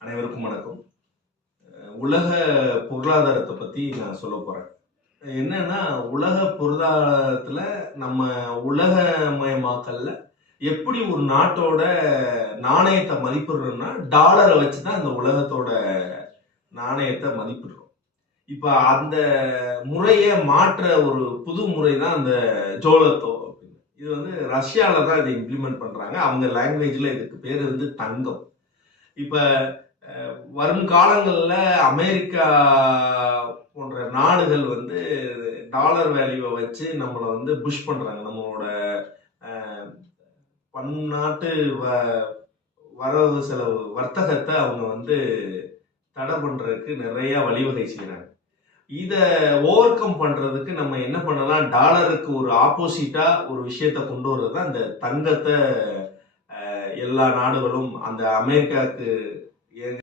அனைவருக்கும் வணக்கம். உலக பொருளாதாரத்தை பற்றி நான் சொல்ல போகிறேன் என்னன்னா உலக பொருளாதாரத்தில் நம்ம உலகமயமாக்கல்ல எப்படி ஒரு நாட்டோட நாணயத்தை மதிப்பிடுறோம்னா டாலரை வச்சு தான் அந்த உலகத்தோட நாணயத்தை மதிப்பிடுறோம். இப்போ அந்த முறையை மாற்ற ஒரு புது முறை தான் அந்த ஜோலத்தோ அப்படின்னு. இது வந்து ரஷ்யாவில் தான் இதை இம்ப்ளிமெண்ட் பண்ணுறாங்க அவங்க லாங்குவேஜில் இதுக்கு பேர் வந்து தங்கம். இப்போ வரும் காலங்களில் அமெரிக்கா போன்ற நாடுகள் வந்து டாலர் வேல்யூவை வச்சு நம்மளை வந்து புஷ் பண்ணுறாங்க நம்மளோட பன்னாட்டு வ வரவு செலவு வர்த்தகத்தை அவங்க வந்து தடை பண்ணுறதுக்கு நிறையா வழிவகை செய்கிறாங்க இதை ஓவர் கம் பண்ணுறதுக்கு நம்ம என்ன பண்ணலாம்? டாலருக்கு ஒரு ஆப்போசிட்டாக ஒரு விஷயத்தை கொண்டு வர்றது தான் இந்த தங்கத்தை எல்லா நாடுகளும் அந்த அமெரிக்காவுக்கு